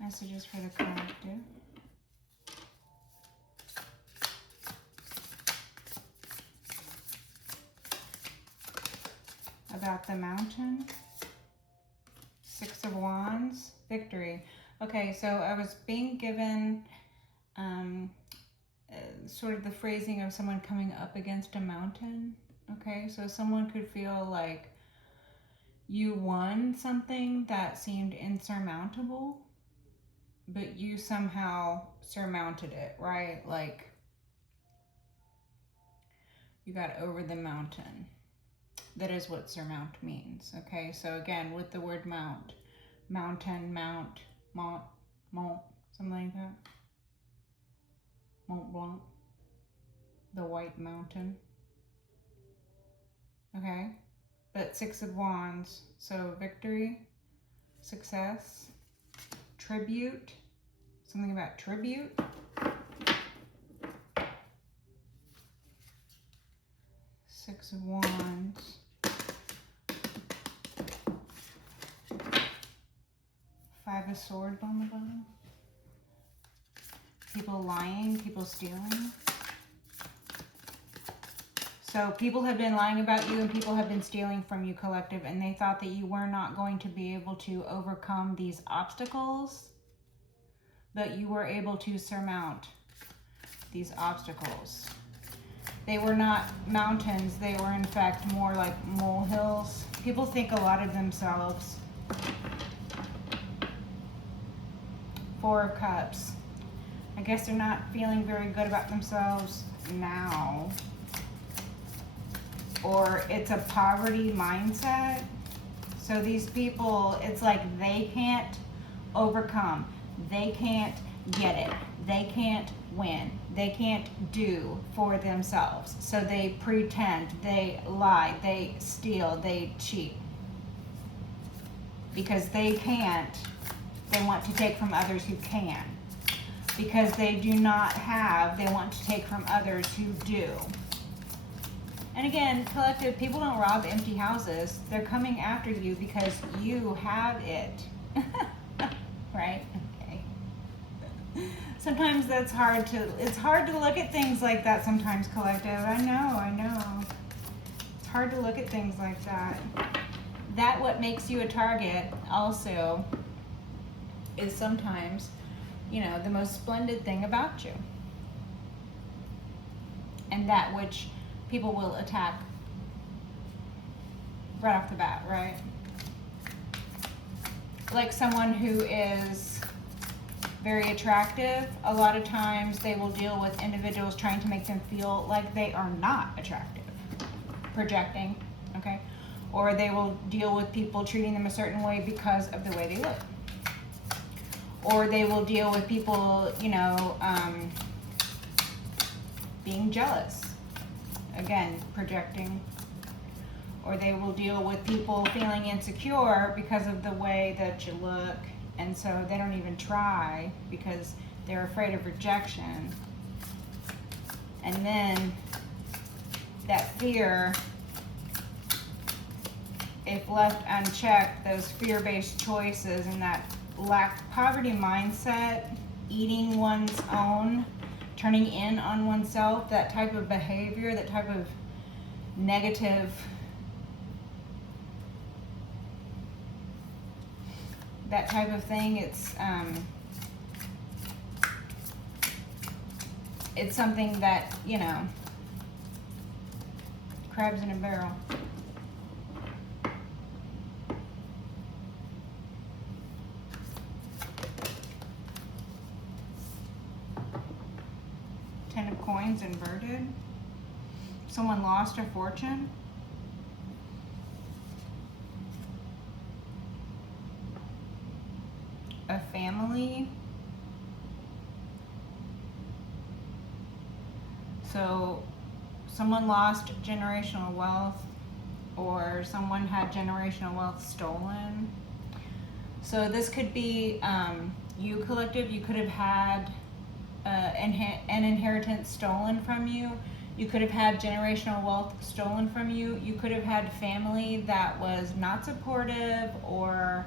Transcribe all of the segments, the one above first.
Messages for the collective. About the mountain. 6 of Wands. Victory. Okay, so I was being given sort of the phrasing of someone coming up against a mountain. Okay, so someone could feel like you won something that seemed insurmountable, but you somehow surmounted it, right? Like you got over the mountain. That is what surmount means. Okay, so again, with the word mount, mountain, mount, mont, something like that. Mont Blanc, the White Mountain. Okay, but 6 of Wands, so victory, success, tribute, something about tribute. 6 of Wands. 5 of Swords on the bottom. People lying, people stealing. So people have been lying about you and people have been stealing from you, collective, and they thought that you were not going to be able to overcome these obstacles, but you were able to surmount these obstacles. They were not mountains, they were in fact more like molehills. People think a lot of themselves. 4 of Cups. I guess they're not feeling very good about themselves now. Or it's a poverty mindset. So these people, it's like they can't overcome. They can't get it. They can't win. They can't do for themselves. So they pretend, they lie, they steal, they cheat. Because they can't, they want to take from others who can. Because they do not have, they want to take from others who do. And again, collective, people don't rob empty houses. They're coming after you because you have it. Right? Okay. Sometimes that's hard to, it's hard to look at things like that sometimes, collective. I know. It's hard to look at things like that. That what makes you a target also is sometimes, you know, the most splendid thing about you. And that which people will attack right off the bat, right? Like someone who is very attractive, a lot of times they will deal with individuals trying to make them feel like they are not attractive, projecting, okay? Or they will deal with people treating them a certain way because of the way they look. Or they will deal with people, you know, being jealous. Again, projecting. Or they will deal with people feeling insecure because of the way that you look, and so they don't even try because they're afraid of rejection. And then that fear, if left unchecked, those fear-based choices and that poverty mindset, eating one's own, turning in on oneself, that type of behavior, that type of negative, that type of thing, it's something that, you know, crabs in a barrel. Ten of Coins inverted. Someone lost a fortune. A family. So someone lost generational wealth, or someone had generational wealth stolen. So this could be you, collective. You could have had an inheritance stolen from you. You could have had generational wealth stolen from you. You could have had family that was not supportive or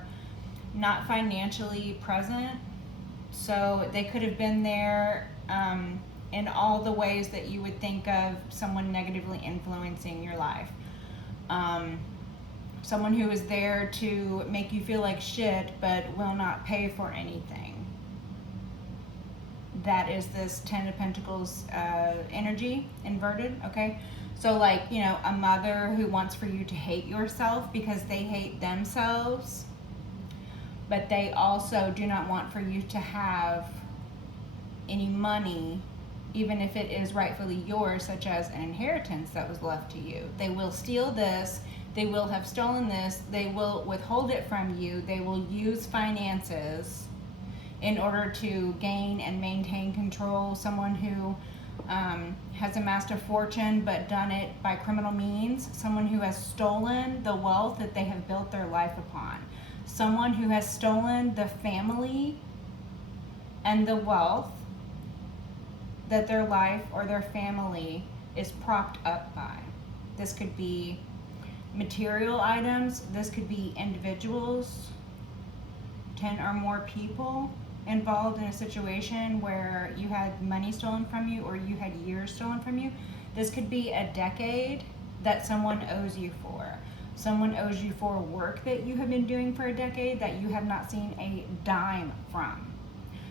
not financially present. So they could have been there in all the ways that you would think of someone negatively influencing your life. Someone who is there to make you feel like shit but will not pay for anything. That is this Ten of Pentacles energy inverted, okay? So like, you know, a mother who wants for you to hate yourself because they hate themselves, but they also do not want for you to have any money, even if it is rightfully yours, such as an inheritance that was left to you. They will steal this, they will have stolen this, they will withhold it from you, they will use finances in order to gain and maintain control. Someone who has amassed a fortune but done it by criminal means. Someone who has stolen the wealth that they have built their life upon. Someone who has stolen the family and the wealth that their life or their family is propped up by. This could be material items, this could be individuals, 10 or more people involved in a situation where you had money stolen from you or you had years stolen from you. This could be a decade that someone owes you for. Someone owes you for work that you have been doing for a decade that you have not seen a dime from.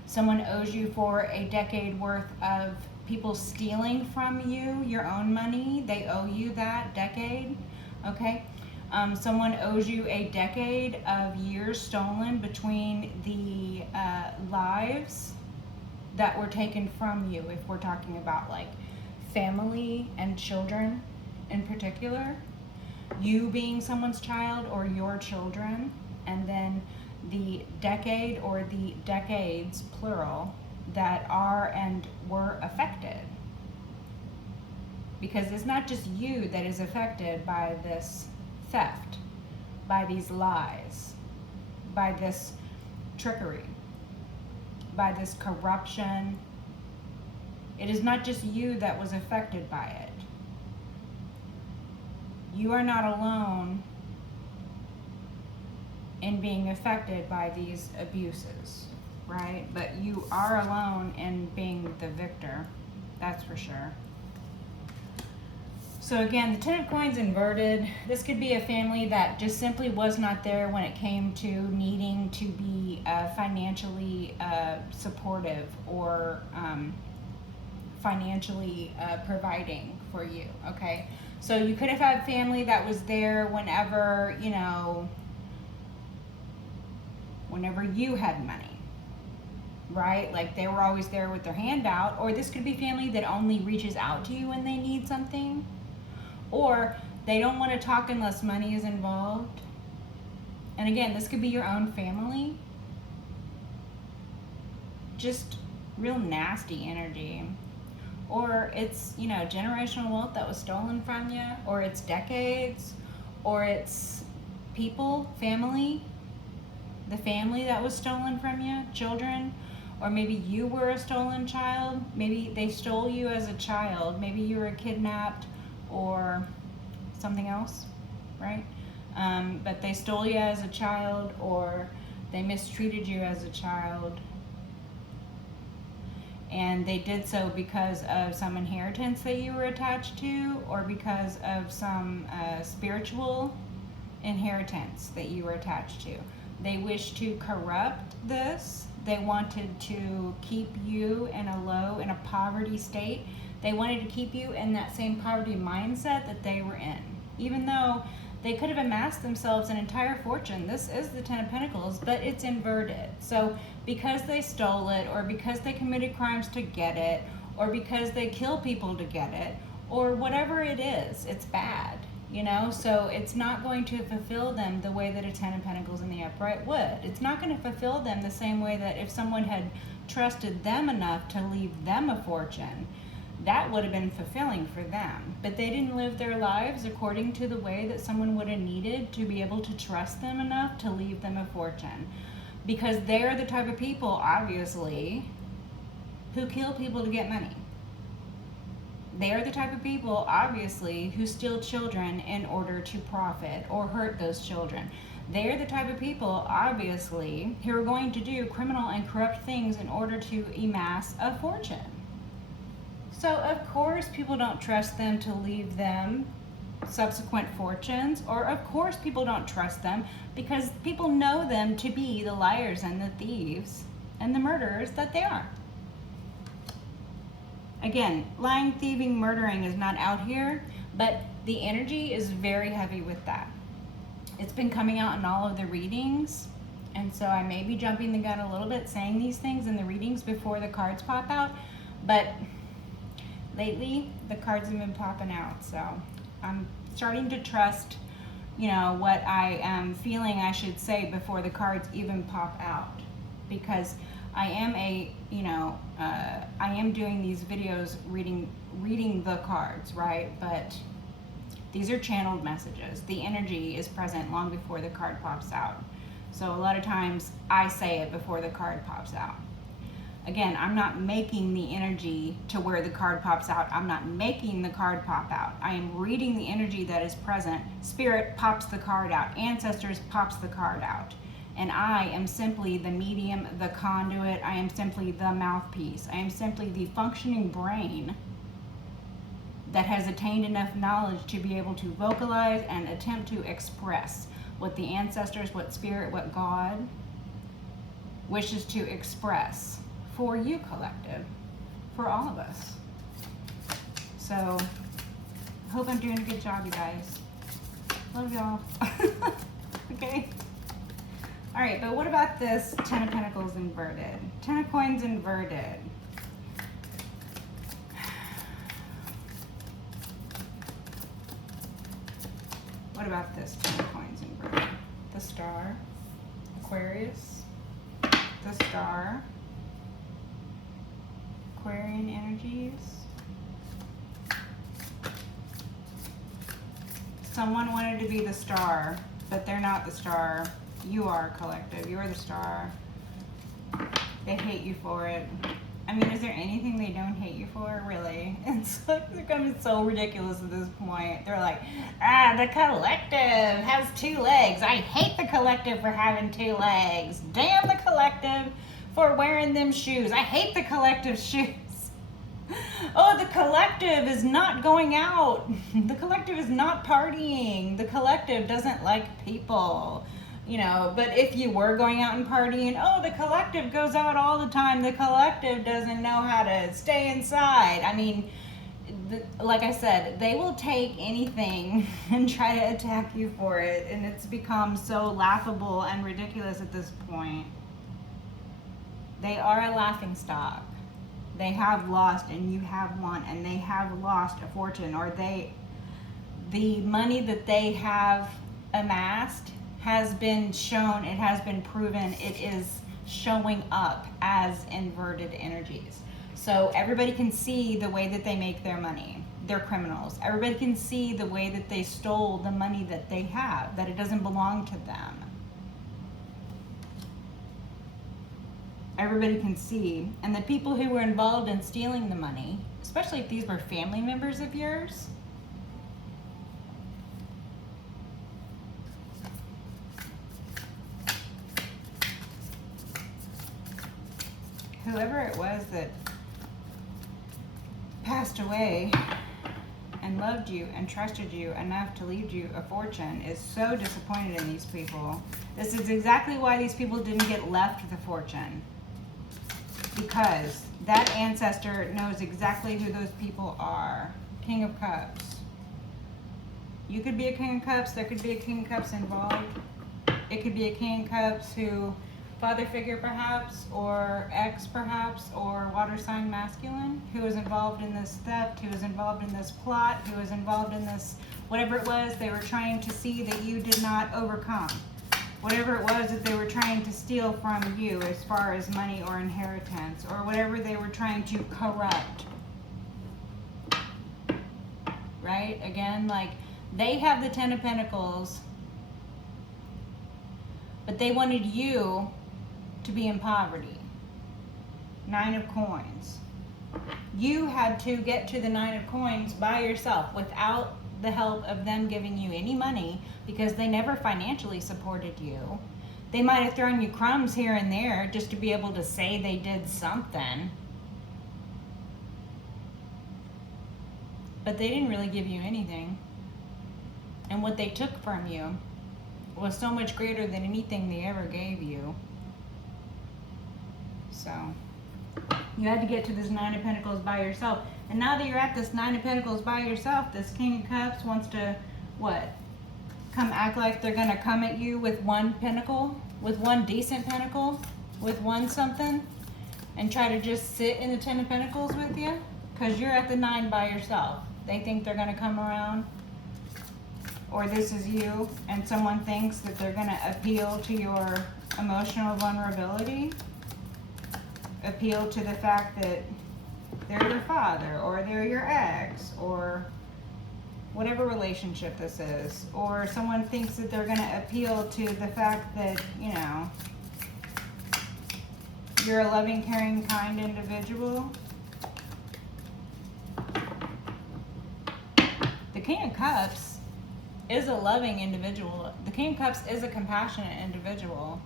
Someone owes you for a decade worth of people stealing from you your own money. They owe you that decade, okay? Someone owes you a decade of years stolen between the lives that were taken from you, if we're talking about like family and children in particular. You being someone's child or your children, and then the decade or the decades, plural, that are and were affected. Because it's not just you that is affected by this theft, by these lies, by this trickery, by this corruption. It is not just you that was affected by it. You are not alone in being affected by these abuses, right? But you are alone in being the victor, that's for sure. So again, the Ten of Coins inverted. This could be a family that just simply was not there when it came to needing to be financially supportive or financially providing for you, okay? So you could have had family that was there whenever, you know, whenever you had money, right? Like they were always there with their hand out. Or this could be family that only reaches out to you when they need something. Or they don't want to talk unless money is involved. And again, this could be your own family. Just real nasty energy. Or it's, you know, generational wealth that was stolen from you. Or it's decades. Or it's people, family. The family that was stolen from you, children. Or maybe you were a stolen child. Maybe they stole you as a child. Maybe you were kidnapped or something else, right? But they stole you as a child, or they mistreated you as a child. And they did so because of some inheritance that you were attached to, or because of some spiritual inheritance that you were attached to. They wished to corrupt this. They wanted to keep you in a poverty state. They wanted to keep you in that same poverty mindset that they were in. Even though they could have amassed themselves an entire fortune. This is the Ten of Pentacles, but it's inverted. So because they stole it, or because they committed crimes to get it, or because they kill people to get it, or whatever it is, it's bad, you know? So it's not going to fulfill them the way that a Ten of Pentacles in the upright would. It's not going to fulfill them the same way that if someone had trusted them enough to leave them a fortune, that would have been fulfilling for them. But they didn't live their lives according to the way that someone would have needed to be able to trust them enough to leave them a fortune. Because they're the type of people, obviously, who kill people to get money. They are the type of people, obviously, who steal children in order to profit or hurt those children. They're the type of people, obviously, who are going to do criminal and corrupt things in order to amass a fortune. So, of course, people don't trust them to leave them subsequent fortunes, or of course, people don't trust them because people know them to be the liars and the thieves and the murderers that they are. Again, lying, thieving, murdering is not out here, but the energy is very heavy with that. It's been coming out in all of the readings, and so I may be jumping the gun a little bit saying these things in the readings before the cards pop out, but lately the cards have been popping out, so I'm starting to trust, what I am feeling I should say before the cards even pop out, because I am I am doing these videos reading the cards, right? But these are channeled messages. The energy is present long before the card pops out. So a lot of times I say it before the card pops out. Again, I'm not making the energy to where the card pops out. I'm not making the card pop out. I am reading the energy that is present. Spirit pops the card out. Ancestors pops the card out. And I am simply the medium, the conduit. I am simply the mouthpiece. I am simply the functioning brain that has attained enough knowledge to be able to vocalize and attempt to express what the ancestors, what spirit, what God wishes to express for you, collective, for all of us. So, hope I'm doing a good job, you guys. Love y'all. Okay? All right, but what about this Ten of Pentacles inverted? Ten of Coins inverted. What about this Ten of Coins inverted? The Star, Aquarius, the Star, Aquarian energies. Someone wanted to be the star, but they're not the star. You are, collective. You're the star. They hate you for it. I mean, is there anything they don't hate you for? Really? It's like becoming so ridiculous at this point. They're like, the collective has 2 legs. I hate the collective for having 2 legs. Damn the collective for wearing them shoes. I hate the collective shoes. Oh, the collective is not going out. The collective is not partying. The collective doesn't like people. But if you were going out and partying, the collective goes out all the time. The collective doesn't know how to stay inside. I mean, like I said, they will take anything and try to attack you for it. And it's become so laughable and ridiculous at this point. They are a laughing stock. They have lost and you have won, and they have lost a fortune, or the money that they have amassed has been shown, it has been proven, it is showing up as inverted energies. So everybody can see the way that they make their money. They're criminals. Everybody can see the way that they stole the money that they have, that it doesn't belong to them. Everybody can see. And the people who were involved in stealing the money, especially if these were family members of yours, whoever it was that passed away and loved you and trusted you enough to leave you a fortune is so disappointed in these people. This is exactly why these people didn't get left the fortune. Because that ancestor knows exactly who those people are. King of Cups. You could be a King of Cups. There could be a King of Cups involved. It could be a King of Cups who, father figure perhaps, or ex perhaps, or water sign masculine, who was involved in this theft, who was involved in this plot, who was involved in this, whatever it was they were trying to see that you did not overcome. Whatever it was that they were trying to steal from you as far as money or inheritance, or whatever they were trying to corrupt. Right? Again, like, they have the Ten of Pentacles, but they wanted you to be in poverty. Nine of Coins. You had to get to the Nine of Coins by yourself without the help of them giving you any money because they never financially supported you. They might have thrown you crumbs here and there just to be able to say they did something. But they didn't really give you anything. And what they took from you was so much greater than anything they ever gave you. So you had to get to this Nine of Pentacles by yourself. And now that you're at this Nine of Pentacles by yourself, this King of Cups wants to, what? Come act like they're going to come at you with one pentacle, with one decent pentacle, with one something, and try to just sit in the Ten of Pentacles with you? Because you're at the Nine by yourself. They think they're going to come around, or this is you, and someone thinks that they're going to appeal to your emotional vulnerability, appeal to the fact that they're your father, or they're your ex, or whatever relationship this is. Or someone thinks that they're going to appeal to the fact that, you know, you're a loving, caring, kind individual. The King of Cups is a loving individual. The King of Cups is a compassionate individual.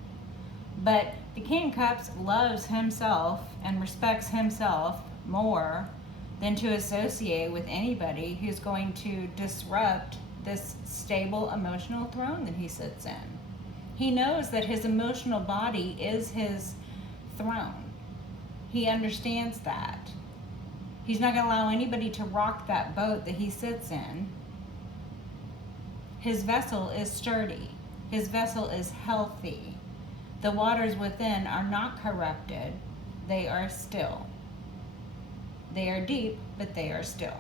But the King of Cups loves himself and respects himself more than to associate with anybody who's going to disrupt this stable emotional throne that he sits in. He knows that his emotional body is his throne. He understands that. He's not going to allow anybody to rock that boat that he sits in. His vessel is sturdy. His vessel is healthy. The waters within are not corrupted. They are still. They are deep, but they are still.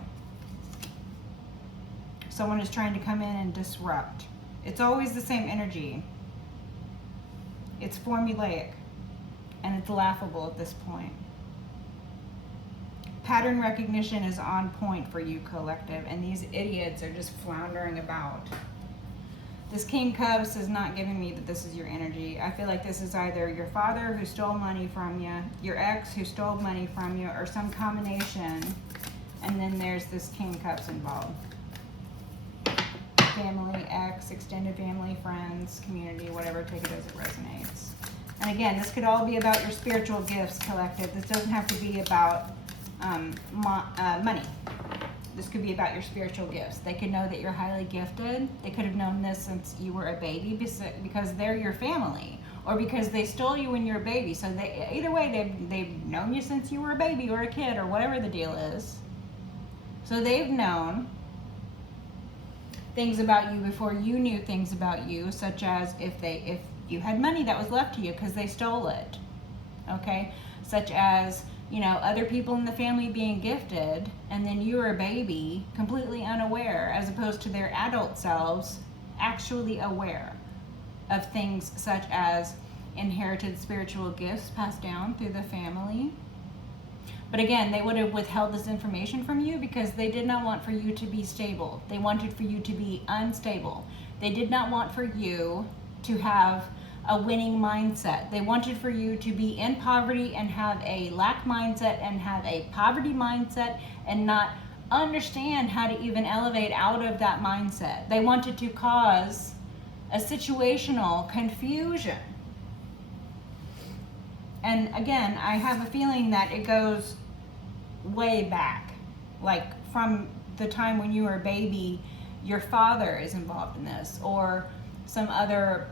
Someone is trying to come in and disrupt. It's always the same energy. It's formulaic, and it's laughable at this point. Pattern recognition is on point for you, collective, and these idiots are just floundering about. This King Cups is not giving me that this is your energy. I feel like this is either your father who stole money from you, your ex who stole money from you, or some combination. And then there's this King Cups involved. Family, ex, extended family, friends, community, whatever, take it as it resonates. And again, this could all be about your spiritual gifts, collective. This doesn't have to be about money. This could be about your spiritual gifts. They could know that you're highly gifted. They could have known this since you were a baby because they're your family, or because they stole you when you were a baby. So they, either way, they've known you since you were a baby or a kid or whatever the deal is. So they've known things about you before you knew things about you, such as if you had money that was left to you because they stole it. Okay? Such as, you know, other people in the family being gifted, and then you were a baby completely unaware, as opposed to their adult selves actually aware of things such as inherited spiritual gifts passed down through the family. But again, they would have withheld this information from you because they did not want for you to be stable. They wanted for you to be unstable. They did not want for you to have a winning mindset. They wanted for you to be in poverty and have a lack mindset and have a poverty mindset and not understand how to even elevate out of that mindset. They wanted to cause a situational confusion. And again, I have a feeling that it goes way back. Like from the time when you were a baby, your father is involved in this, or some other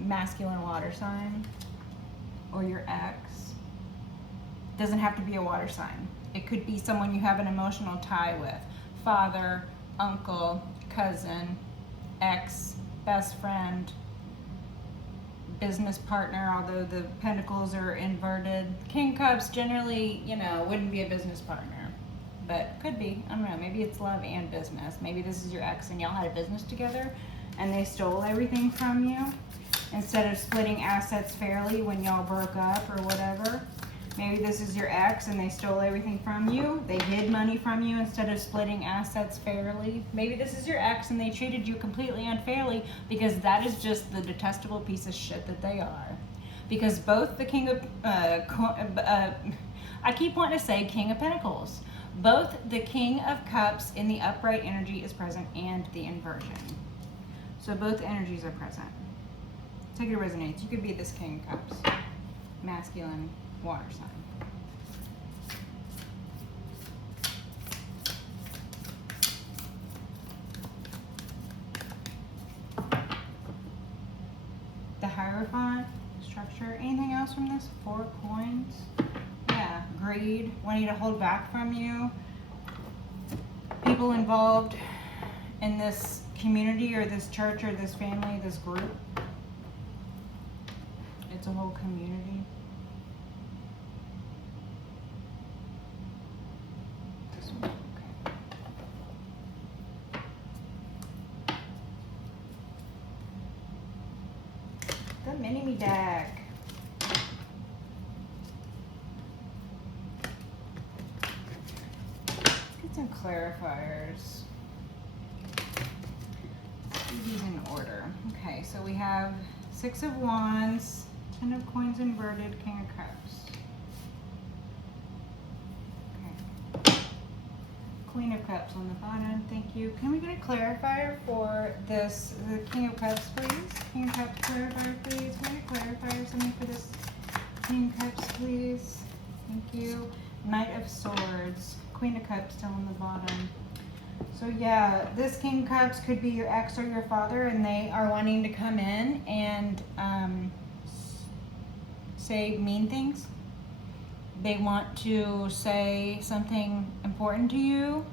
masculine water sign, or your ex. Doesn't have to be a water sign. It could be someone you have an emotional tie with. Father, uncle, cousin, ex, best friend, business partner, although the pentacles are inverted. King Cups generally, wouldn't be a business partner, but could be. I don't know, maybe it's love and business. Maybe this is your ex and y'all had a business together and they stole everything from you instead of splitting assets fairly when y'all broke up or whatever. Maybe this is your ex and they stole everything from you. They hid money from you instead of splitting assets fairly. Maybe this is your ex and they treated you completely unfairly, because that is just the detestable piece of shit that they are. Because both the King of, I keep wanting to say King of Pentacles. Both the King of Cups in the upright energy is present and the inversion. So both energies are present. Take it resonates. You could be this King of Cups, masculine water sign. The Hierophant structure. Anything else from this? 4 coins. Yeah, greed, wanting to hold back from you. People involved in this community or this church or this family, this group. It's a whole community. This one, okay. The mini-me deck. Some clarifiers. Let's do these in order. Okay, so we have 6 of Wands, 10 of Coins inverted, King of Cups. Okay. Queen of Cups on the bottom, thank you. Can we get a clarifier for this, the King of Cups, please? King of Cups clarifier, please. Can we get a clarifier something for this King of Cups, please? Thank you. Knight of Swords. Queen of Cups still on the bottom. So yeah, this King of Cups could be your ex or your father, and they are wanting to come in and say mean things. They want to say something important to you.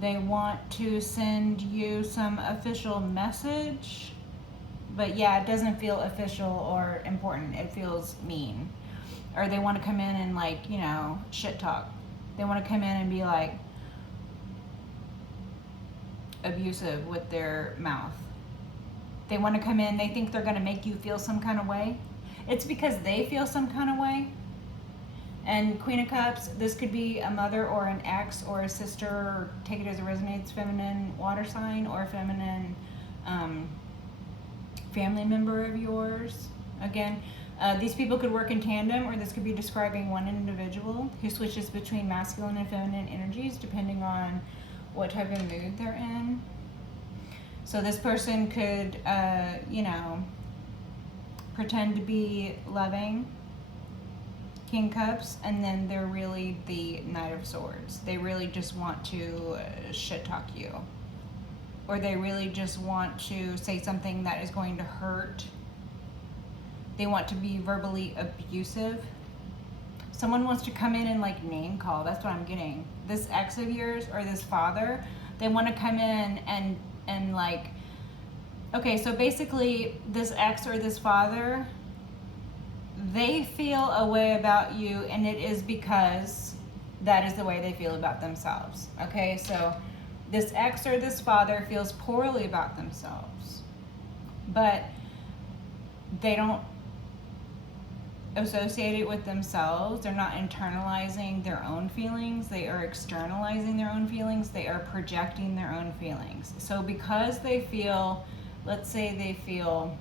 They want to send you some official message. But yeah, it doesn't feel official or important. It feels mean. Or they want to come in and, like, you know, shit talk. They want to come in and be like abusive with their mouth. They want to come in, they think they're going to make you feel some kind of way. It's because they feel some kind of way. And Queen of Cups, this could be a mother or an ex or a sister, or take it as it resonates, feminine water sign or feminine family member of yours. Again, these people could work in tandem, or this could be describing one individual who switches between masculine and feminine energies depending on what type of mood they're in. So this person could, you know, pretend to be loving, King Cups, and then they're really the Knight of Swords. They really just want to shit talk you. Or they really just want to say something that is going to hurt. They want to be verbally abusive. Someone wants to come in and, like, name call. That's what I'm getting. This ex of yours or this father, they want to come in and like, okay, so basically this ex or this father, they feel a way about you, and it is because that is the way they feel about themselves. Okay, so this ex or this father feels poorly about themselves, but they don't associate it with themselves. They're not internalizing their own feelings. They are externalizing their own feelings. They are projecting their own feelings. So because they feel, let's say they feel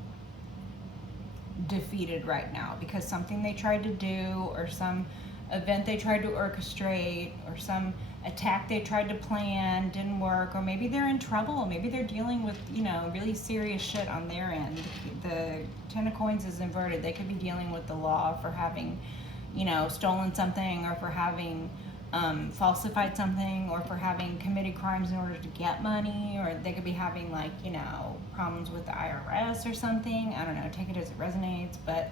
defeated right now because something they tried to do, or some event they tried to orchestrate, or some attack they tried to plan didn't work, or maybe they're in trouble, maybe they're dealing with, you know, really serious shit on their end. The 10 of Coins is inverted. They could be dealing with the law for having, you know, stolen something, or for having falsified something, or for having committed crimes in order to get money, or they could be having, like, you know, problems with the IRS or something. I don't know, take it as it resonates. But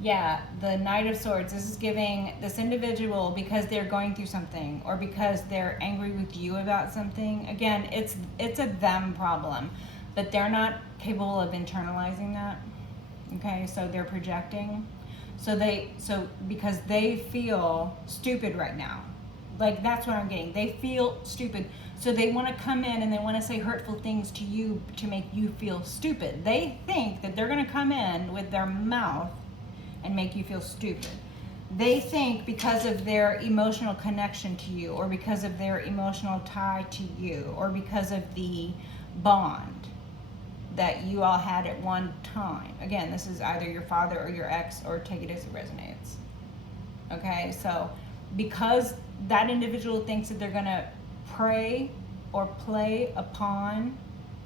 yeah, the Knight of Swords, this is giving this individual, because they're going through something, or because they're angry with you about something. Again, it's a them problem, but they're not capable of internalizing that. Okay, so they're projecting. So because they feel stupid right now. Like, that's what I'm getting. They feel stupid. So they want to come in and they want to say hurtful things to you to make you feel stupid. They think that they're going to come in with their mouth and make you feel stupid. They think because of their emotional connection to you, or because of their emotional tie to you, or because of the bond that you all had at one time. Again, this is either your father or your ex, or take it as it resonates. Okay, so because that individual thinks that they're going to prey or play upon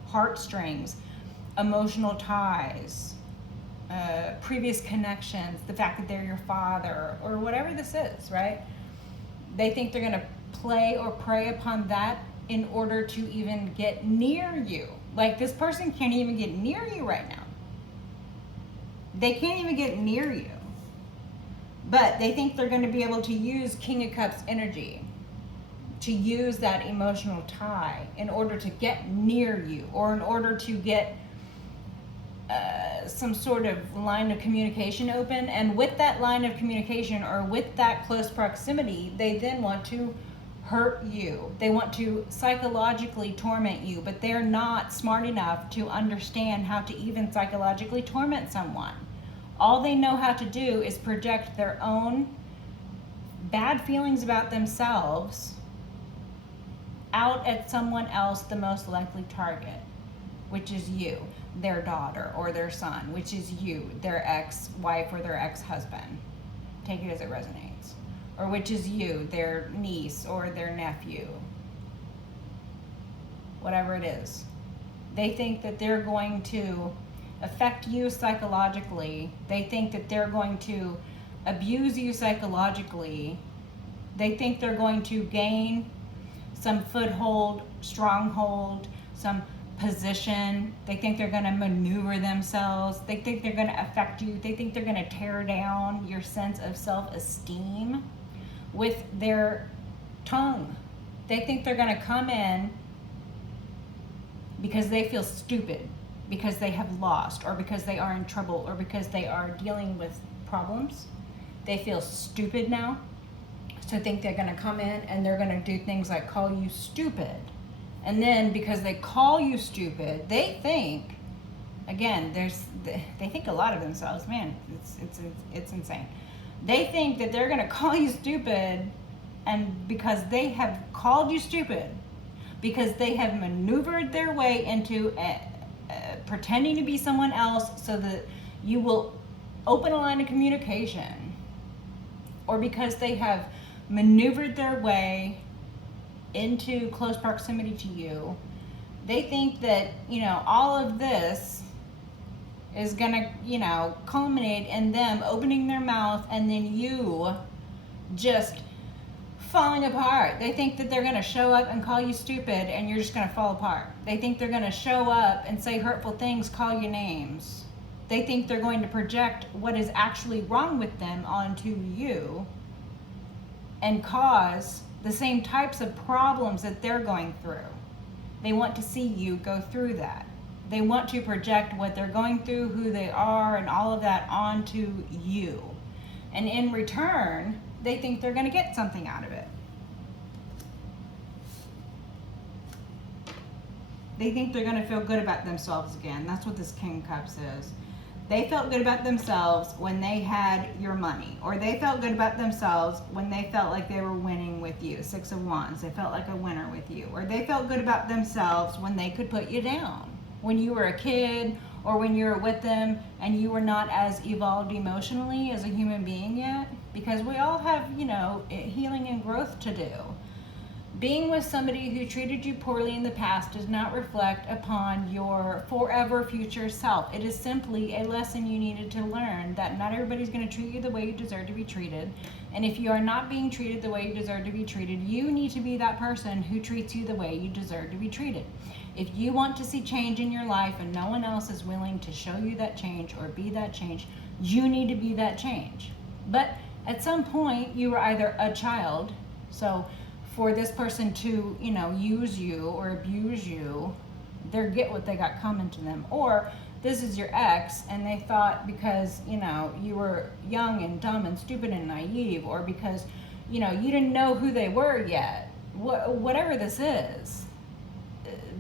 heartstrings, emotional ties, previous connections, the fact that they're your father, or whatever this is, right? They think they're going to play or prey upon that in order to even get near you. Like, this person can't even get near you right now. They can't even get near you. But they think they're going to be able to use King of Cups energy, to use that emotional tie in order to get near you, or in order to get some sort of line of communication open. And with that line of communication, or with that close proximity, they then want to hurt you. They want to psychologically torment you, but they're not smart enough to understand how to even psychologically torment someone. All they know how to do is project their own bad feelings about themselves out at someone else, the most likely target, which is you, their daughter or their son, which is you, their ex-wife or their ex-husband. Take it as it resonates. Or which is you, their niece or their nephew. Whatever it is. They think that they're going to affect you psychologically. They think that they're going to abuse you psychologically. They think they're going to gain some foothold, stronghold, some position. They think they're going to maneuver themselves. They think they're going to affect you. They think they're going to tear down your sense of self-esteem with their tongue. They think they're going to come in because they feel stupid, because they have lost, or because they are in trouble, or because they are dealing with problems. They feel stupid now. So think they're going to come in and they're going to do things like call you stupid. And then because they call you stupid, they think, again, they think a lot of themselves. Man, it's insane. They think that they're going to call you stupid, and because they have called you stupid, because they have maneuvered their way into pretending to be someone else so that you will open a line of communication, or because they have maneuvered their way into close proximity to you, they think that, all of this is gonna, culminate in them opening their mouth and then you just falling apart. They think that they're gonna show up and call you stupid and you're just gonna fall apart. They think they're gonna show up and say hurtful things, call you names. They think they're going to project what is actually wrong with them onto you and cause the same types of problems that they're going through. They want to see you go through that. They want to project what they're going through, who they are, and all of that onto you. And in return, they think they're going to get something out of it. They think they're going to feel good about themselves again. That's what this King of Cups is. They felt good about themselves when they had your money, or they felt good about themselves when they felt like they were winning with you. 6 of Wands, they felt like a winner with you. Or they felt good about themselves when they could put you down, when you were a kid, or when you were with them and you were not as evolved emotionally as a human being yet, because we all have, healing and growth to do. Being with somebody who treated you poorly in the past does not reflect upon your forever future self. It is simply a lesson you needed to learn that not everybody's going to treat you the way you deserve to be treated. And if you are not being treated the way you deserve to be treated, you need to be that person who treats you the way you deserve to be treated. If you want to see change in your life and no one else is willing to show you that change or be that change, you need to be that change. But at some point, you were either a child, so for this person to, use you or abuse you, they get what they got coming to them. Or this is your ex and they thought because, you were young and dumb and stupid and naive, or because, you didn't know who they were yet. Whatever this is,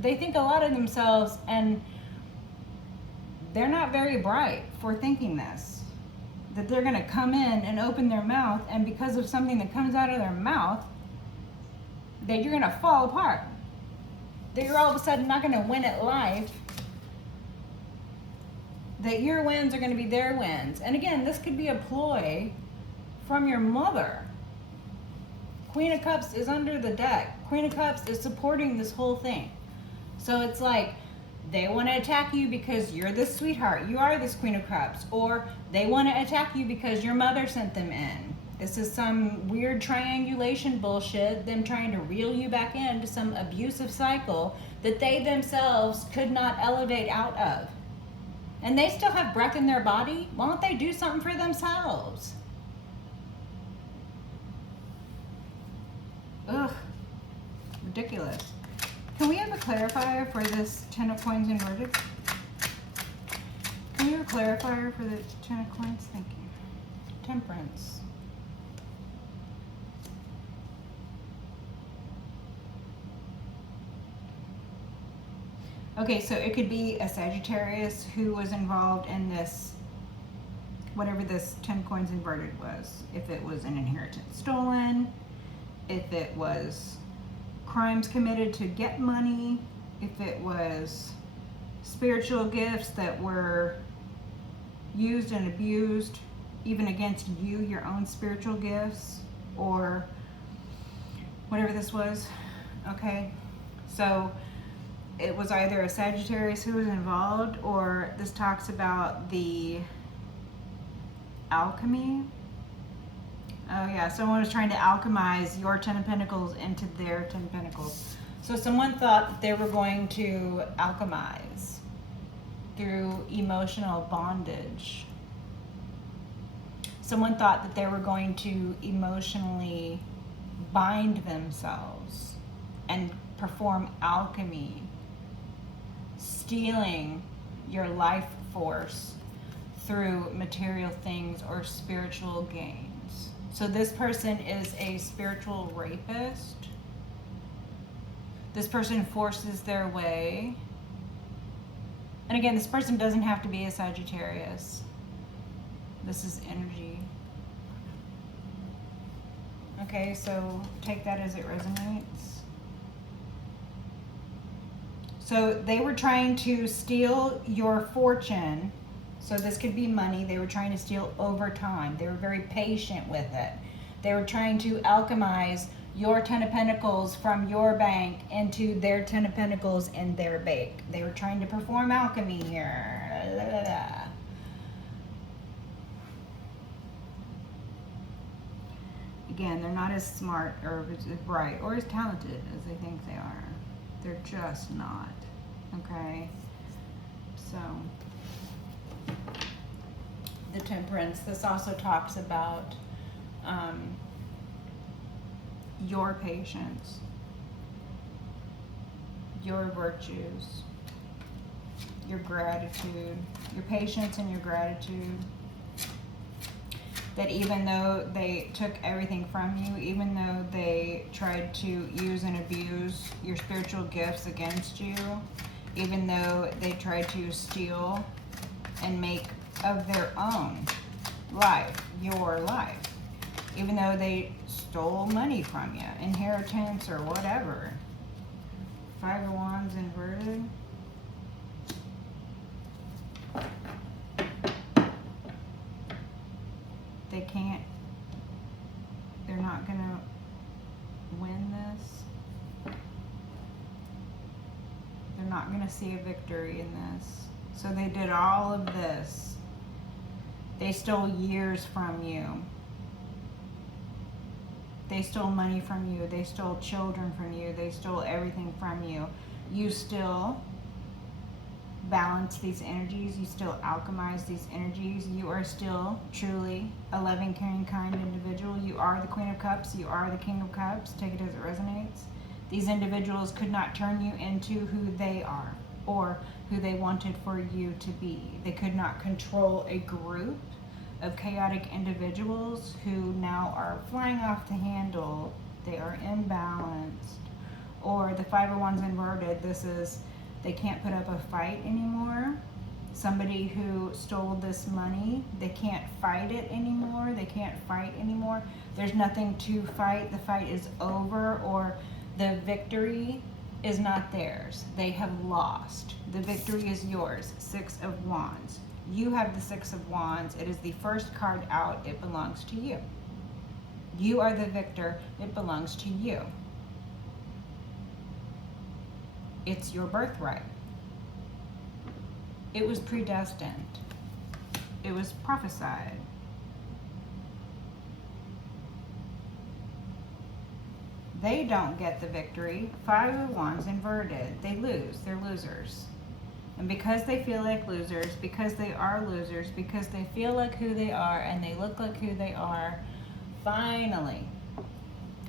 they think a lot of themselves, and they're not very bright for thinking this. That they're gonna come in and open their mouth, and because of something that comes out of their mouth, that you're gonna fall apart. That you're all of a sudden not gonna win at life. That your wins are gonna be their wins. And again, this could be a ploy from your mother. Queen of Cups is under the deck. Queen of Cups is supporting this whole thing. So it's like, they want to attack you because you're this sweetheart. You are this Queen of Cups. Or they want to attack you because your mother sent them in. This is some weird triangulation bullshit, them trying to reel you back into some abusive cycle that they themselves could not elevate out of. And they still have breath in their body. Why don't they do something for themselves? Ugh. Ridiculous. Can we have a clarifier for this 10 of coins inverted? Can we have a clarifier for the 10 of coins? Thank you. Temperance. Okay, so it could be a Sagittarius who was involved in this, whatever this 10 coins inverted was. If it was an inheritance stolen, if it was crimes committed to get money, if it was spiritual gifts that were used and abused, even against you, your own spiritual gifts, or whatever this was. Okay, so it was either a Sagittarius who was involved, or this talks about the alchemy. Oh yeah, someone was trying to alchemize your 10 of Pentacles into their 10 of Pentacles. So someone thought that they were going to alchemize through emotional bondage. Someone thought that they were going to emotionally bind themselves and perform alchemy, stealing your life force through material things or spiritual gains. So this person is a spiritual rapist. This person forces their way. And again, this person doesn't have to be a Sagittarius. This is energy. Okay, so take that as it resonates. So they were trying to steal your fortune. So this could be money. They were trying to steal over time. They were very patient with it. They were trying to alchemize your 10 of Pentacles from your bank into their 10 of Pentacles in their bank. They were trying to perform alchemy here. La, la, la. Again, they're not as smart or as bright or as talented as they think they are. They're just not. Okay? So the Temperance, this also talks about your patience, your virtues, your gratitude, your patience and your gratitude. That even though they took everything from you, even though they tried to use and abuse your spiritual gifts against you, even though they tried to steal and make of their own life, your life, even though they stole money from you, inheritance or whatever. 5 of Wands inverted. They can't, they're not gonna win this. They're not gonna see a victory in this. So they did all of this. They stole years from you. They stole money from you. They stole children from you. They stole everything from you. You still balance these energies. You still alchemize these energies. You are still truly a loving, caring, kind individual. You are the Queen of Cups. You are the King of Cups. Take it as it resonates. These individuals could not turn you into who they are or who they wanted for you to be. They could not control a group of chaotic individuals who now are flying off the handle. They are imbalanced. Or the 5 of Wands inverted, this is, they can't put up a fight anymore. Somebody who stole this money, they can't fight it anymore. They can't fight anymore. There's nothing to fight. The fight is over, or the victory is not theirs. They have lost. The victory is yours. 6 of Wands. You have the 6 of Wands. It is the first card out. It belongs to you. You are the victor. It belongs to you. It's your birthright. It was predestined. It was prophesied. They don't get the victory. 5 of Wands inverted. They lose. They're losers. And because they feel like losers, because they are losers, because they feel like who they are and they look like who they are, finally,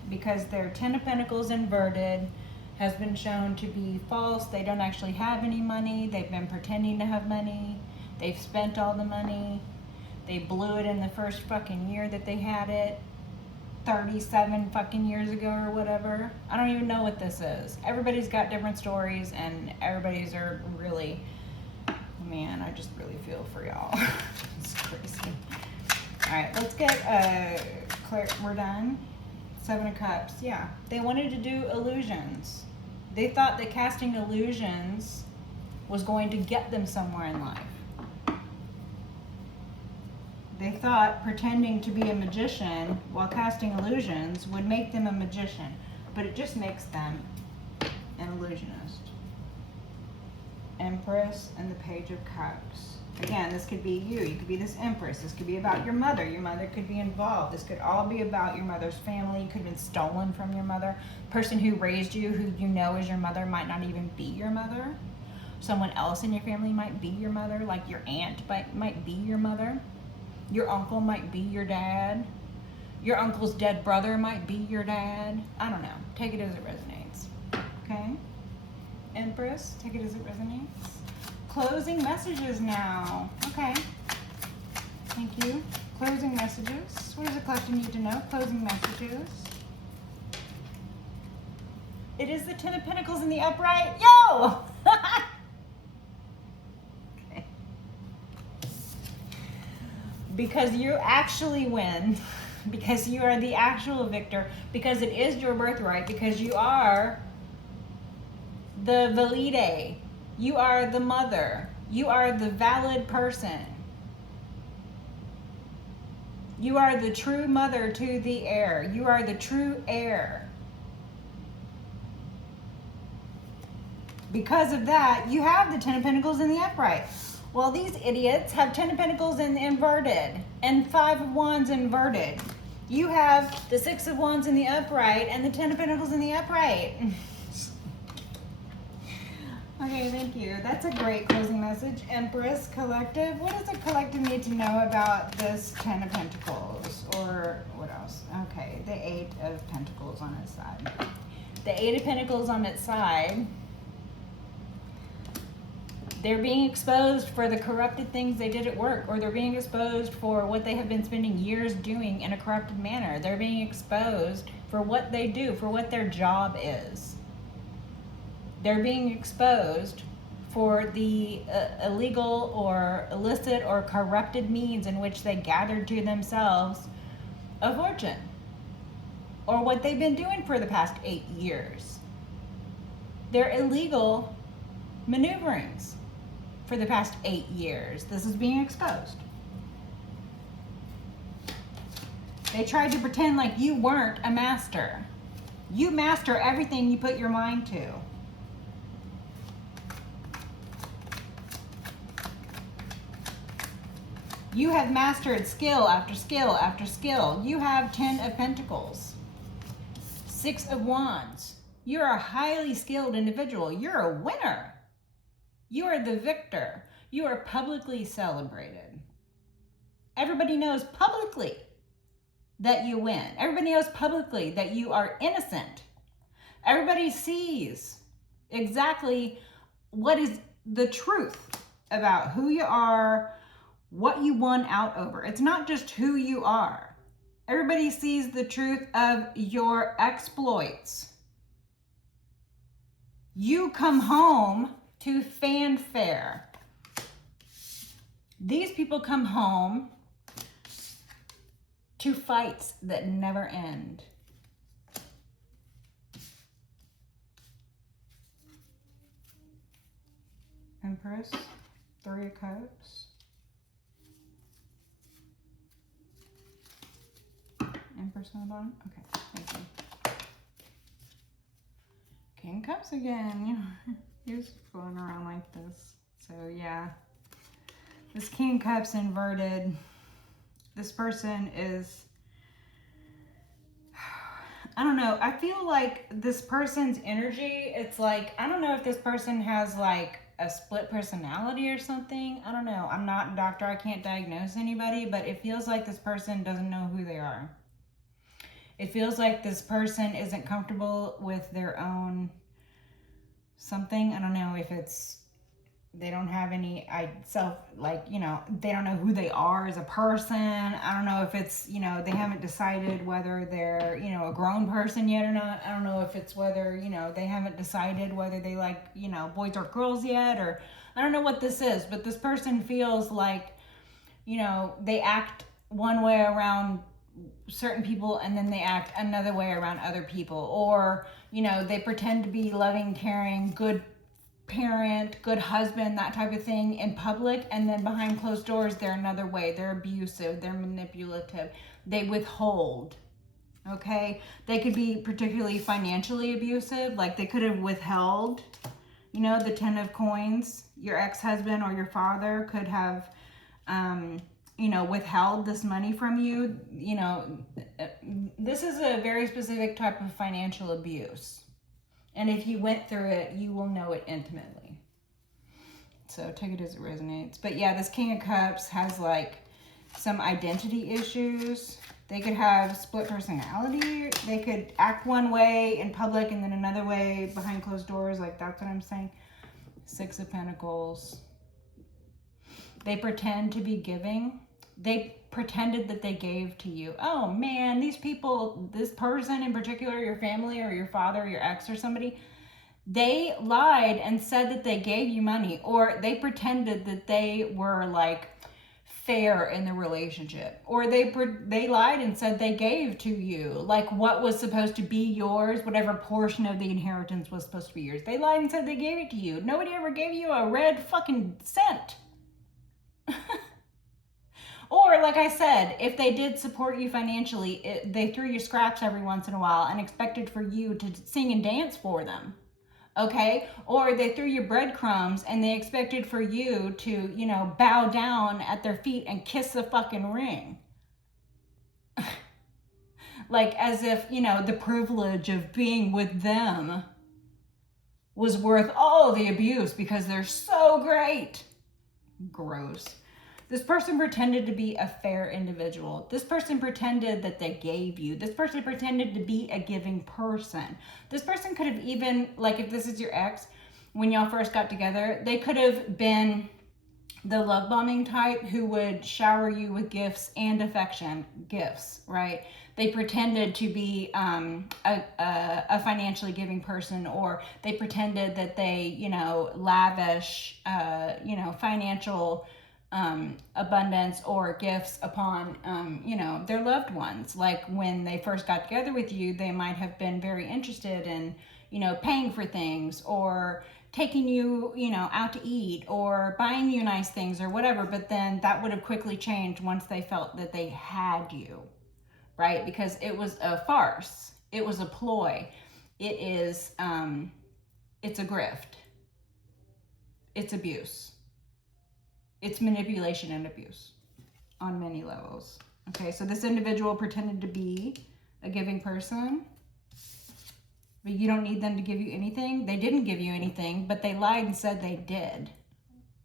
because their 10 of Pentacles inverted has been shown to be false. They don't actually have any money. They've been pretending to have money. They've spent all the money. They blew it in the first fucking year that they had it. 37 fucking years ago or whatever. I don't even know what this is. Everybody's got different stories and everybody's are really, man, I just really feel for y'all. It's crazy. All right, let's get, we're done. 7 of Cups, yeah. They wanted to do illusions. They thought that casting illusions was going to get them somewhere in life. They thought pretending to be a magician while casting illusions would make them a magician, but it just makes them an illusionist. Empress and the Page of Cups. Again, this could be you. You could be this Empress. This could be about your mother. Your mother could be involved. This could all be about your mother's family. You could have been stolen from your mother. Person who raised you, who you know is your mother, might not even be your mother. Someone else in your family might be your mother, like your aunt might be your mother. Your uncle might be your dad. Your uncle's dead brother might be your dad. I don't know. Take it as it resonates. Okay? Empress, take it as it resonates. Closing messages now. Okay. Thank you. Closing messages. What does the collective need to know? Closing messages. It is the 10 of Pentacles in the upright. Yo! Okay. Because you actually win. Because you are the actual victor. Because it is your birthright. Because you are the Valide. You are the mother. You are the valid person. You are the true mother to the heir. You are the true heir. Because of that, you have the 10 of Pentacles in the upright. Well, these idiots have 10 of Pentacles in the inverted and 5 of Wands inverted. You have the 6 of Wands in the upright and the 10 of Pentacles in the upright. Okay, thank you. That's a great closing message. Empress Collective. What does the collective need to know about this 10 of Pentacles? Or what else? Okay, the 8 of Pentacles on its side. The 8 of Pentacles on its side. They're being exposed for the corrupted things they did at work, or they're being exposed for what they have been spending years doing in a corrupted manner. They're being exposed for what they do, for what their job is. They're being exposed for the illegal or illicit or corrupted means in which they gathered to themselves a fortune, or what they've been doing for the past 8 years. They're illegal maneuverings for the past 8 years. This is being exposed. They tried to pretend like you weren't a master. You master everything you put your mind to. You have mastered skill after skill after skill. You have 10 of Pentacles, 6 of Wands. You're a highly skilled individual. You're a winner. You are the victor. You are publicly celebrated. Everybody knows publicly that you win. Everybody knows publicly that you are innocent. Everybody sees exactly what is the truth about who you are, what you won out over. It's not just who you are. Everybody sees the truth of your exploits. You come home to fanfare. These people come home to fights that never end. Empress, 3 of Cups. same person on the bottom? Okay, thank you. King of Cups again. He was going around like this. So yeah. This King of Cups inverted. This person is, I don't know. I feel like this person's energy, it's like, I don't know if this person has like a split personality or something. I don't know. I'm not a doctor. I can't diagnose anybody, but it feels like this person doesn't know who they are. It feels like this person isn't comfortable with their own something. I don't know if it's they don't have any they don't know who they are as a person. I don't know if it's, they haven't decided whether they're, a grown person yet or not. I don't know if it's whether, they haven't decided whether they like, boys or girls yet, or I don't know what this is, but this person feels like, they act one way around certain people and then they act another way around other people, or, they pretend to be loving, caring, good parent, good husband, that type of thing in public, and then behind closed doors they're another way. They're abusive, they're manipulative, they withhold. Okay, they could be particularly financially abusive, like they could have withheld, the 10 of coins. Your ex-husband or your father could have withheld this money from you. This is a very specific type of financial abuse. And if you went through it, you will know it intimately. So take it as it resonates. But yeah, this King of Cups has like some identity issues. They could have split personality. They could act one way in public and then another way behind closed doors. Like, that's what I'm saying. Six of Pentacles. They pretend to be giving. They pretended that they gave to you. Oh man, these people, this person in particular, your family or your father or your ex or somebody, they lied and said that they gave you money, or they pretended that they were like fair in the relationship, or they lied and said they gave to you like what was supposed to be yours, whatever portion of the inheritance was supposed to be yours. They lied and said they gave it to you. Nobody ever gave you a red fucking cent. Or, like I said, if they did support you financially, they threw you scraps every once in a while and expected for you to sing and dance for them. Okay? Or they threw you breadcrumbs and they expected for you to, bow down at their feet and kiss the fucking ring. Like as if, the privilege of being with them was worth all the abuse because they're so great. Gross. This person pretended to be a fair individual. This person pretended that they gave you. This person pretended to be a giving person. This person could have even, like if this is your ex, when y'all first got together, they could have been the love bombing type who would shower you with gifts and affection. Gifts, right? They pretended to be a financially giving person, or they pretended that they, lavish, financial abundance or gifts upon, their loved ones. Like when they first got together with you, they might have been very interested in, paying for things or taking you, out to eat or buying you nice things or whatever. But then that would have quickly changed once they felt that they had you, right? Because it was a farce. It was a ploy. It is, it's a grift. It's abuse. It's manipulation and abuse on many levels. Okay, so this individual pretended to be a giving person, but you don't need them to give you anything. They didn't give you anything, but they lied and said they did.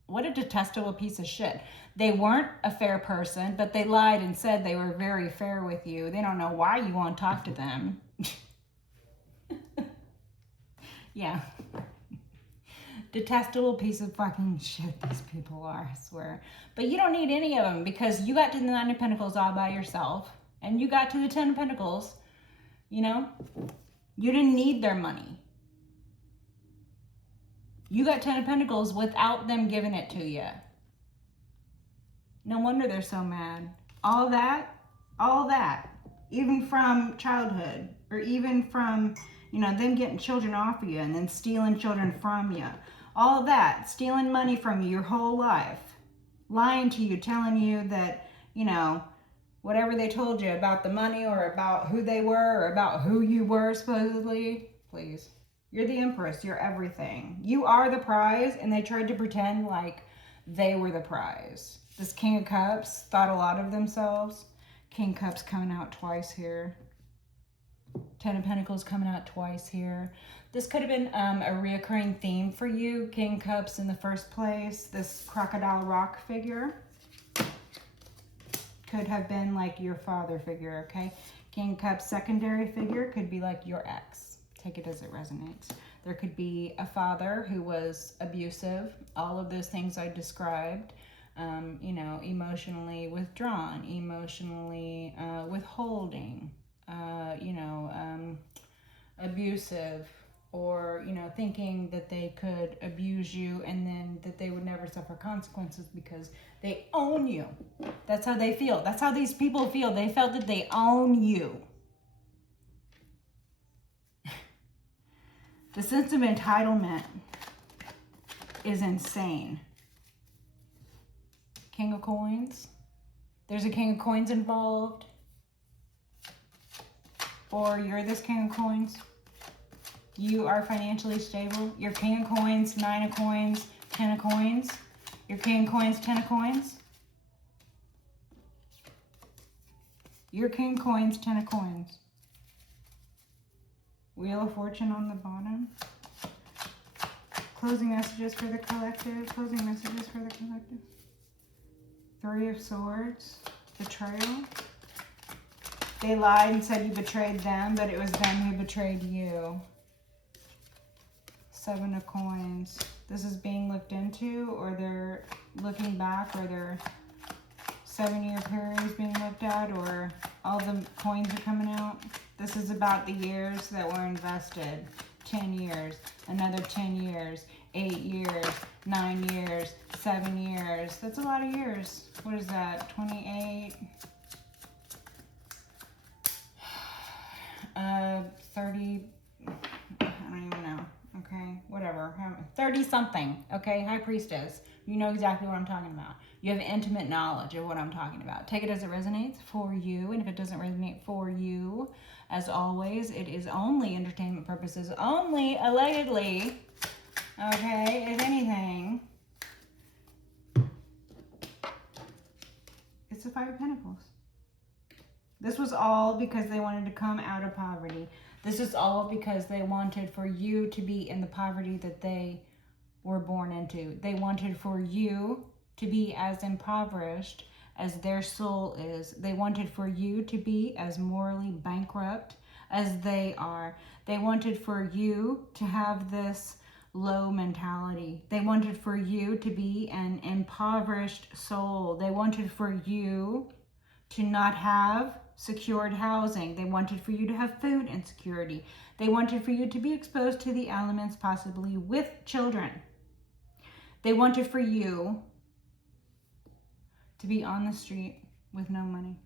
What a detestable piece of shit. They weren't a fair person, but they lied and said they were very fair with you. They don't know why you want to talk to them. Yeah. Detestable piece of fucking shit these people are, I swear. But you don't need any of them because you got to the Nine of Pentacles all by yourself. And you got to the Ten of Pentacles, You didn't need their money. You got Ten of Pentacles without them giving it to you. No wonder they're so mad. All that, even from childhood, or even from, them getting children off of you and then stealing children from you. All of that, stealing money from you your whole life. Lying to you, telling you that, whatever they told you about the money or about who they were or about who you were supposedly, please. You're the Empress. You're everything. You are the prize, and they tried to pretend like they were the prize. This King of Cups thought a lot of themselves. King Cups coming out twice here. Ten of Pentacles coming out twice here. This could have been a reoccurring theme for you. King Cups in the first place. This Crocodile Rock figure could have been like your father figure, okay? King Cups secondary figure could be like your ex. Take it as it resonates. There could be a father who was abusive. All of those things I described. You know, emotionally withdrawn, emotionally withholding, you know, abusive, or, you know, thinking that they could abuse you and then that they would never suffer consequences because they own you. That's how they feel. That's how these people feel. They felt that they own you. The sense of entitlement is insane. King of Coins. There's a King of Coins involved. Or you're this King of Coins. You are financially stable. Your King of Coins, 9 of Coins, 10 of Coins. Your King of Coins, 10 of Coins. Your King of Coins, 10 of Coins. Wheel of Fortune on the bottom. Closing messages for the collective. Closing messages for the collective. 3 of Swords. Betrayal. They lied and said you betrayed them, but it was them who betrayed you. 7 of Coins. This is being looked into, or they're looking back, or their 7-year period is being looked at, or all the coins are coming out. This is about the years that were invested. 10 years, another 10 years, 8 years, 9 years, 7 years. That's a lot of years. What is that? 28, 30, I don't even know. Okay, whatever. 30 something. Okay, High Priestess. You know exactly what I'm talking about. You have intimate knowledge of what I'm talking about. Take it as it resonates for you. And if it doesn't resonate for you, as always, it is only entertainment purposes. Only allegedly. Okay, if anything. It's the 5 of Pentacles. This was all because they wanted to come out of poverty. This is all because they wanted for you to be in the poverty that they were born into. They wanted for you to be as impoverished as their soul is. They wanted for you to be as morally bankrupt as they are. They wanted for you to have this low mentality. They wanted for you to be an impoverished soul. They wanted for you to not have secured housing. They wanted for you to have food insecurity. They wanted for you to be exposed to the elements, possibly with children. They wanted for you to be on the street with no money.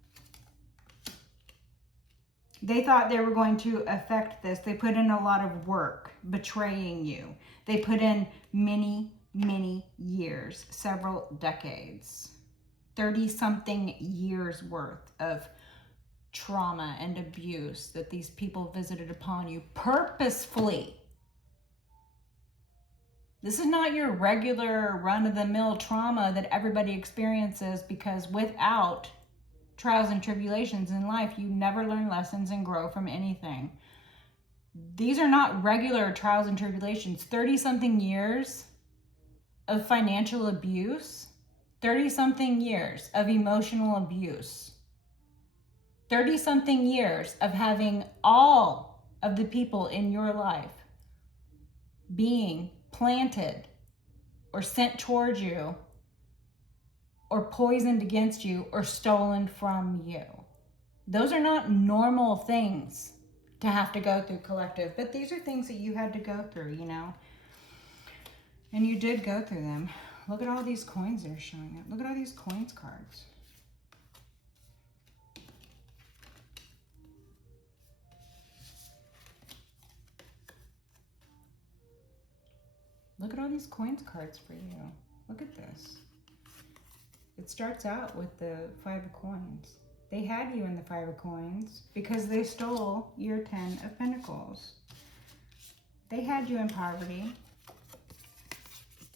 They thought they were going to affect this. They put in a lot of work betraying you. They put in many, many years, several decades, 30-something years worth of trauma and abuse that these people visited upon you purposefully. This is not your regular run-of-the-mill trauma that everybody experiences, because without trials and tribulations in life, you never learn lessons and grow from anything. These are not regular trials and tribulations. 30-something years of financial abuse, 30-something years of emotional abuse, 30-something years of having all of the people in your life being planted or sent towards you or poisoned against you or stolen from you. Those are not normal things to have to go through, collective, but these are things that you had to go through, you know, and you did go through them. Look at all these coins that are showing up. Look at all these coins cards. Look at all these coins cards for you. Look at this. It starts out with the 5 of Coins. They had you in the 5 of Coins because they stole your 10 of Pentacles. They had you in poverty.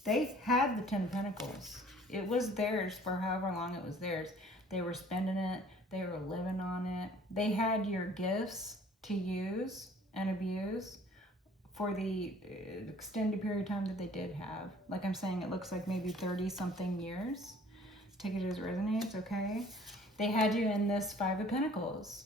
They had the 10 of Pentacles. It was theirs for however long it was theirs. They were spending it. They were living on it. They had your gifts to use and abuse for the extended period of time that they did have. Like I'm saying, it looks like maybe 30-something years. Take it as it resonates, okay? They had you in this 5 of Pentacles.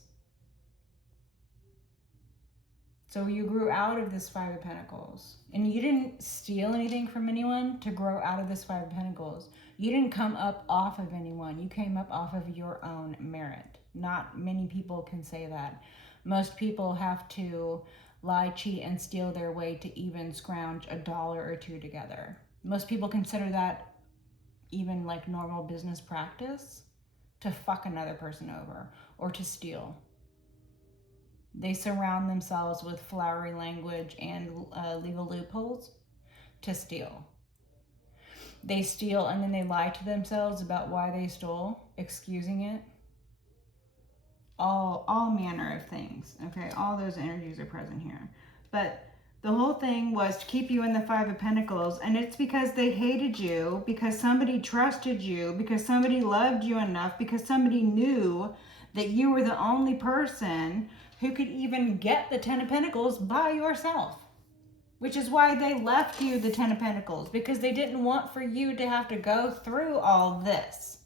So you grew out of this 5 of Pentacles. And you didn't steal anything from anyone to grow out of this 5 of Pentacles. You didn't come up off of anyone. You came up off of your own merit. Not many people can say that. Most people have to lie, cheat, and steal their way to even scrounge $1 or $2 together. Most people consider that even like normal business practice, to fuck another person over or to steal. They surround themselves with flowery language and legal loopholes to steal. They steal and then they lie to themselves about why they stole, excusing it. All manner of things, okay? All those energies are present here. But the whole thing was to keep you in the 5 of Pentacles, and it's because they hated you, because somebody trusted you, because somebody loved you enough, because somebody knew that you were the only person who could even get the 10 of Pentacles by yourself. Which is why they left you the 10 of Pentacles, because they didn't want for you to have to go through all this.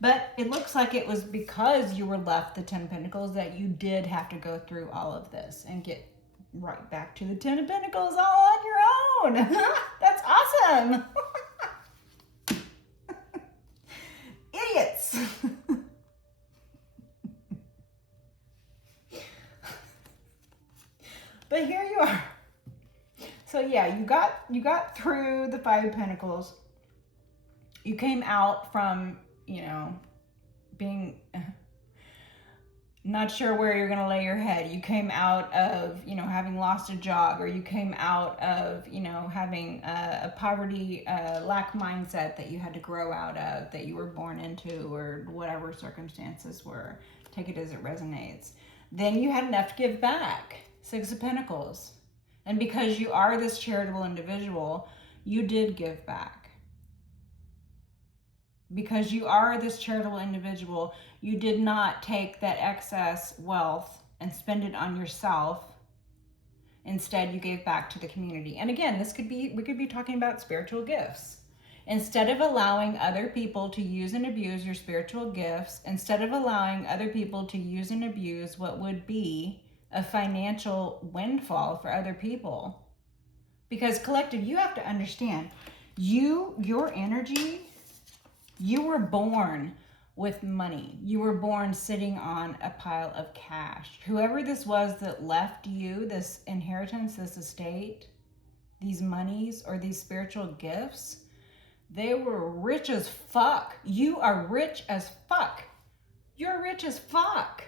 But it looks like it was because you were left the 10 of Pentacles that you did have to go through all of this and get right back to the 10 of Pentacles all on your own. That's awesome. Idiots. But here you are. So yeah, you got through the 5 of Pentacles. You came out from, you know, being not sure where you're going to lay your head. You came out of, you know, having lost a job, or you came out of, you know, having a poverty, lack mindset that you had to grow out of, that you were born into, or whatever circumstances were. Take it as it resonates. Then you had enough to give back. 6 of Pentacles. And because you are this charitable individual, you did give back. Because you are this charitable individual, you did not take that excess wealth and spend it on yourself. Instead, you gave back to the community. And again, we could be talking about spiritual gifts. Instead of allowing other people to use and abuse your spiritual gifts, instead of allowing other people to use and abuse what would be a financial windfall for other people. Because collective, you have to understand, your energy, you were born with money. You were born sitting on a pile of cash. Whoever this was that left you this inheritance, this estate, these monies, or these spiritual gifts, they were rich as fuck. You are rich as fuck. You're rich as fuck.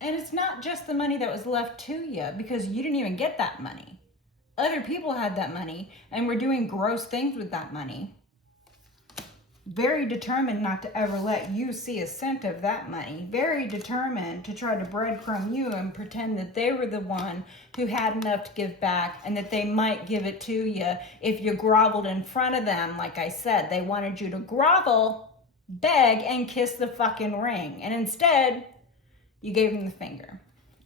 And it's not just the money that was left to you, because you didn't even get that money. Other people had that money and were doing gross things with that money. Very determined not to ever let you see a cent of that money. Very determined to try to breadcrumb you and pretend that they were the one who had enough to give back, and that they might give it to you if you groveled in front of them. Like I said, they wanted you to grovel, beg, and kiss the fucking ring. And instead, you gave them the finger.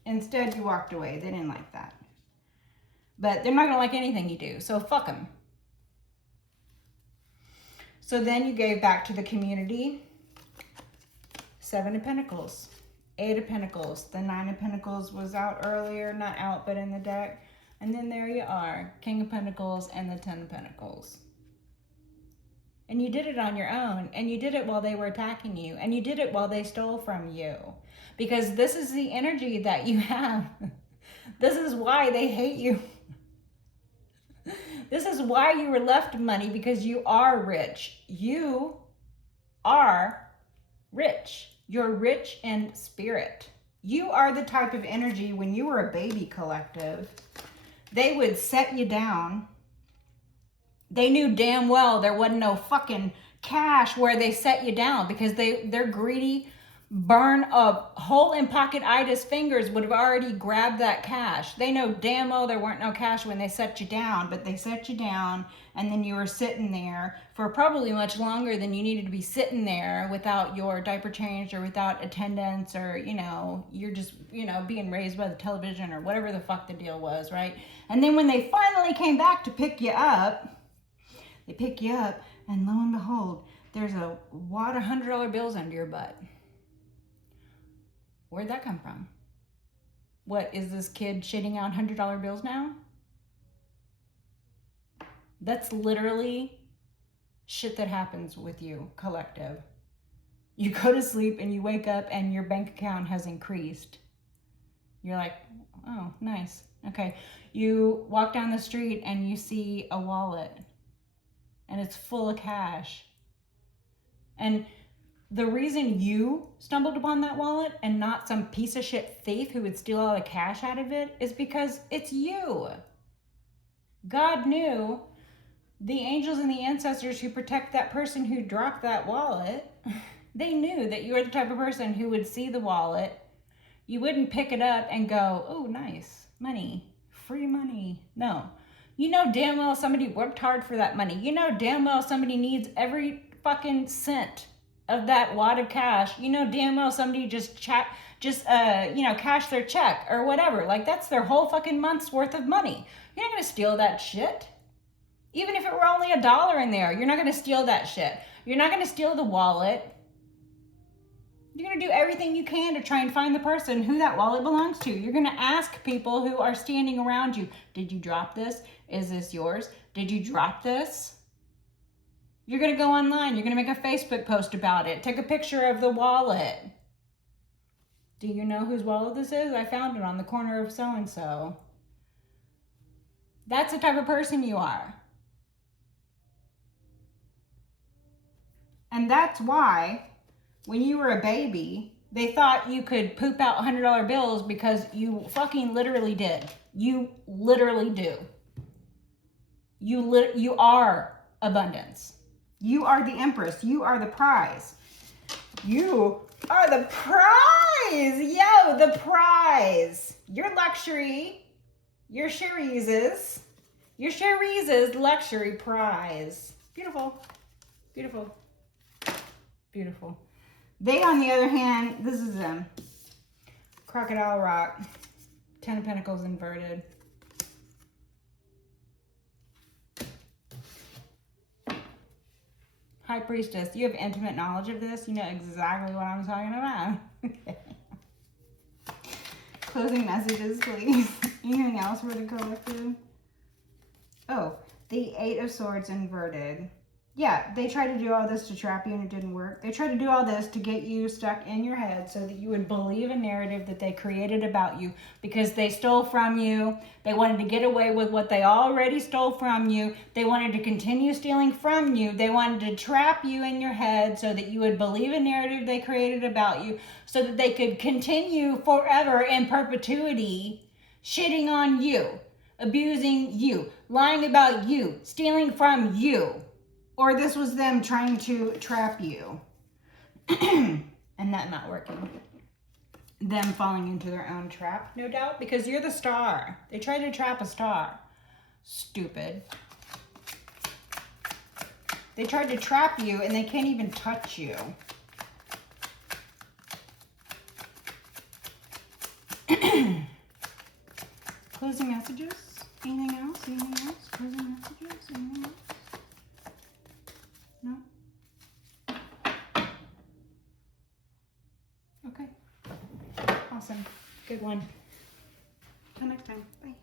Instead, you walked away. They didn't like that. But they're not going to like anything you do, so fuck them. So then you gave back to the community. 7 of Pentacles. 8 of Pentacles. The 9 of Pentacles was out earlier. Not out, but in the deck. And then there you are. King of Pentacles and the 10 of Pentacles. And you did it on your own. And you did it while they were attacking you. And you did it while they stole from you. Because this is the energy that you have. This is why they hate you. This is why you were left money, because you are rich. You are rich. You're rich in spirit. You are the type of energy, when you were a baby, collective, they would set you down. They knew damn well there wasn't no fucking cash where they set you down, because they're greedy burn a hole in pocket Ida's fingers would have already grabbed that cash. They know damn well there weren't no cash when they set you down, but they set you down and then you were sitting there for probably much longer than you needed to be sitting there without your diaper changed or without attendance, or, you know, you're just, you know, being raised by the television or whatever the fuck the deal was, right? And then when they finally came back to pick you up, they pick you up and lo and behold, there's a wad of $100 bills under your butt. Where'd that come from? What, is this kid shitting out $100 bills now? That's literally shit that happens with you, collective. You go to sleep and you wake up and your bank account has increased. You're like, oh, nice. Okay. You walk down the street and you see a wallet and it's full of cash. And the reason you stumbled upon that wallet and not some piece of shit thief who would steal all the cash out of it is because it's you. God knew, the angels and the ancestors who protect that person who dropped that wallet, they knew that you were the type of person who would see the wallet. You wouldn't pick it up and go, oh, nice, money, free money. No. You know damn well somebody worked hard for that money. You know damn well somebody needs every fucking cent of that wad of cash. You know damn well somebody just cash their check or whatever. Like, that's their whole fucking month's worth of money. You're not gonna steal that shit. Even if it were only $1 in there, you're not gonna steal that shit. You're not gonna steal the wallet. You're gonna do everything you can to try and find the person who that wallet belongs to. You're gonna ask people who are standing around you, did you drop this? Is this yours? Did you drop this? You're gonna go online, you're gonna make a Facebook post about it. Take a picture of the wallet. Do you know whose wallet this is? I found it on the corner of so-and-so. That's the type of person you are. And that's why, when you were a baby, they thought you could poop out $100 bills because you fucking literally did. You literally do. You are abundance. You are the empress. You are the prize. You are the prize. Yo, the prize. Your luxury. Your Cherizes. Your Cherizes luxury prize. Beautiful. Beautiful. Beautiful. They, on the other hand, this is them. Crocodile Rock. 10 of Pentacles inverted. High Priestess, you have intimate knowledge of this. You know exactly what I'm talking about. Closing messages, please. Anything else for the collective? Oh, the 8 of Swords inverted. Yeah, they tried to do all this to trap you and it didn't work. They tried to do all this to get you stuck in your head so that you would believe a narrative that they created about you because they stole from you. They wanted to get away with what they already stole from you. They wanted to continue stealing from you. They wanted to trap you in your head so that you would believe a narrative they created about you so that they could continue forever in perpetuity shitting on you, abusing you, lying about you, stealing from you. Or this was them trying to trap you and that not working. Them falling into their own trap, no doubt, because you're the star. They tried to trap a star. Stupid. They tried to trap you and they can't even touch you. Closing messages? Anything else? Anything else? Closing messages? Anything else? No? Okay. Awesome. Good one. Till next time. Bye.